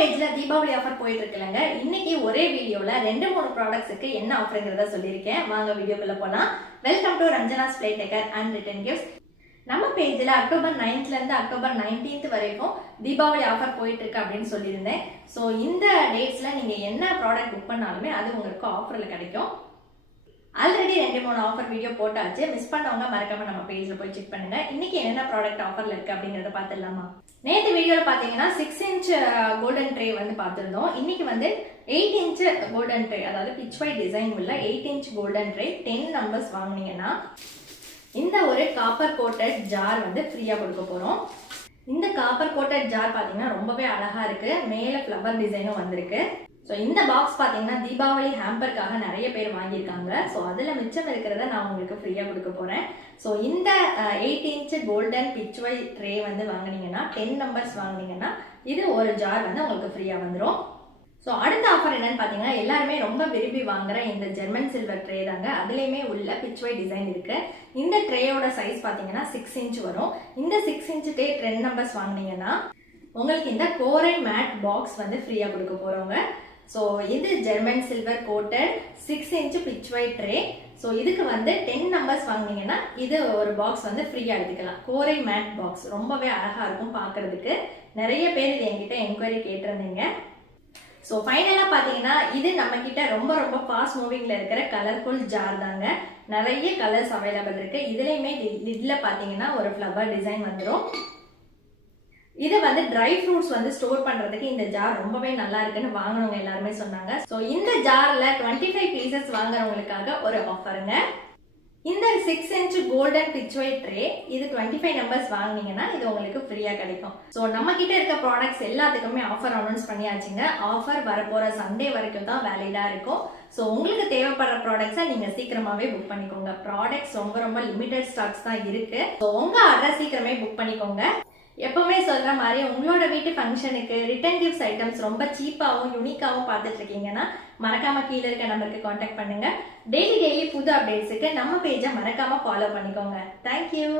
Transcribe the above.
பேஜ்ல தீபாவளி ஆஃபர் போயிட்டு இருக்குலங்க. இன்னைக்கு ஒரே வீடியோல 2-3 ப்ராடக்ட்ஸ்க்கு என்ன ஆஃபர்ங்கறத சொல்லிருக்கேன். வாங்க வீடியோக்குள்ள போலாம். Welcome to Ranjana's play decor and return gifts. நம்ம பேஜ்ல அக்டோபர் 9th ல இருந்து அக்டோபர் 19th வரைக்கும் தீபாவளி ஆஃபர் போயிட்டு இருக்கு அப்படின்னு சொல்லியிருந்தேன். ஸோ இந்த டேட்ஸ்ல நீங்க என்ன ப்ராடக்ட் புக் பண்ணாலுமே அது உங்களுக்கு ஆஃபர்ல கிடைக்கும். ஆல்ரெடி 2-3 ஆஃபர் வீடியோ போட்டாச்சு. மிஸ் பண்ணவங்க மறக்காம நம்ம பேஜ்ல போய் செக் பண்ணுங்க. இன்னைக்கு என்ன ப்ராடக்ட் ஆஃபர்ல இருக்கு அப்படிங்கறத பாத்துடலாமா? நேற்று வீடியோல பாத்தீங்கன்னா 6 இன்ச் கோல்டன் ட்ரே வந்து பார்த்திருந்தோம். இன்னைக்கு வந்து 8 இன்ச் கோல்டன் ட்ரே, அதாவது பிட்ச் வைட் டிசைன் உள்ள 8 இன்ச் கோல்டன் ட்ரே 10 நம்பர்ஸ் வாங்குனீங்கன்னா இந்த ஒரு காப்பர் கோட்டட் ஜார் வந்து ஃப்ரீயா கொடுக்க போறோம். இந்த காப்பர் கோட்டட் ஜார் பாத்தீங்கன்னா ரொம்பவே அழகா இருக்கு. மேல ஃப்ளவர் டிசைனும் வந்திருக்கு. ஸோ இந்த பாக்ஸ் பார்த்தீங்கன்னா தீபாவளி ஹேம்பருக்காக நிறைய பேர் வாங்கியிருக்காங்க. ஸோ அதில் மிச்சம் இருக்கிறத நான் உங்களுக்கு ஃப்ரீயாக கொடுக்க போகிறேன். ஸோ இந்த 8 inch golden pitch white tray வந்து வாங்கினீங்கன்னா 10 நம்பர்ஸ் வாங்கினீங்கன்னா இது ஒரு ஜார் வந்து உங்களுக்கு ஃப்ரீயாக வந்துடும். ஸோ அடுத்த ஆஃபர் என்னன்னு பார்த்தீங்கன்னா எல்லாருமே ரொம்ப விரும்பி வாங்குற இந்த ஜெர்மன் சில்வர் ட்ரே தாங்க. அதுலேயுமே உள்ள பிட்ச் வைட் டிசைன் இருக்கு. இந்த ட்ரேயோட சைஸ் பார்த்தீங்கன்னா 6 இன்ச் வரும். இந்த 6 இன்ச்சுக்கே 10 நம்பர்ஸ் வாங்கினீங்கன்னா உங்களுக்கு இந்த கோரை மேட் பாக்ஸ் வந்து ஃப்ரீயாக கொடுக்க போகிறோங்க. ஸோ இது German silver coated 6 inch pitch white tray. So இதுக்கு வந்து 10 நம்பர்ஸ் வாங்கினீங்கன்னா இது ஒரு பாக்ஸ் வந்து ஃப்ரீயாக எடுத்துக்கலாம். கோரை மேட் பாக்ஸ் ரொம்பவே அழகாக இருக்கும் பார்க்கறதுக்கு. நிறைய பேர் இது என்கிட்ட என்கொயரி கேட்டிருந்தீங்க. ஸோ ஃபைனலாக பார்த்தீங்கன்னா இது நம்ம கிட்ட ரொம்ப ரொம்ப ஃபாஸ்ட் மூவிங்ல இருக்கிற கலர்ஃபுல் ஜார் தாங்க. நிறைய கலர்ஸ் அவைலபிள் இருக்கு. இதுலேயுமே லிட்ல பார்த்தீங்கன்னா ஒரு ஃப்ளவர் டிசைன் வந்துடும். இது வந்து ட்ரை ஃப்ரூட்ஸ் வந்து ஸ்டோர் பண்றதுக்கு இந்த ஜார் ரொம்பவே நல்லா இருக்குன்னு வாங்கினவங்க எல்லாருமே சொன்னாங்க. ஸோ இந்த ஜார்ல 25 பீசஸ் வாங்குறவங்களுக்காக ஒரு ஆஃபருங்க. இந்த 6 inch golden pitch white tray இது 25 நம்பர்ஸ் வாங்கினீங்கன்னா இது உங்களுக்கு ஃப்ரீயா கிடைக்கும். ஸோ நம்ம கிட்ட இருக்க ப்ராடக்ட்ஸ் எல்லாத்துக்குமே ஆஃபர் அனௌன்ஸ் பண்ணியாச்சுங்க. ஆஃபர் வரப்போற சண்டே வரைக்கும் தான் வேலிடா இருக்கும். ஸோ உங்களுக்கு தேவைப்படுற ப்ராடக்ட்ஸை நீங்க சீக்கிரமாவே புக் பண்ணிக்கோங்க. ப்ராடக்ட்ஸ் ரொம்ப ரொம்ப லிமிடெட் ஸ்டாக்ஸ் தான் இருக்கு. ஸோ உங்க ஆர்டர் சீக்கிரமே புக் பண்ணிக்கோங்க. எப்பவுமே சொல்ற மாதிரி உங்களோட வீட்டு ஃபங்க்ஷனுக்கு ரிட்டர்ன் கிஃப்ட்ஸ் ஐட்டம்ஸ் ரொம்ப சீப்பாகவும் யூனிக்காகவும் பார்த்துட்டு இருக்கீங்கன்னா மறக்காம கீழே இருக்க நம்பருக்கு காண்டாக்ட் பண்ணுங்க. டெய்லி புது அப்டேட்ஸுக்கு நம்ம பேஜை மறக்காம ஃபாலோ பண்ணிக்கோங்க. தேங்க்யூ.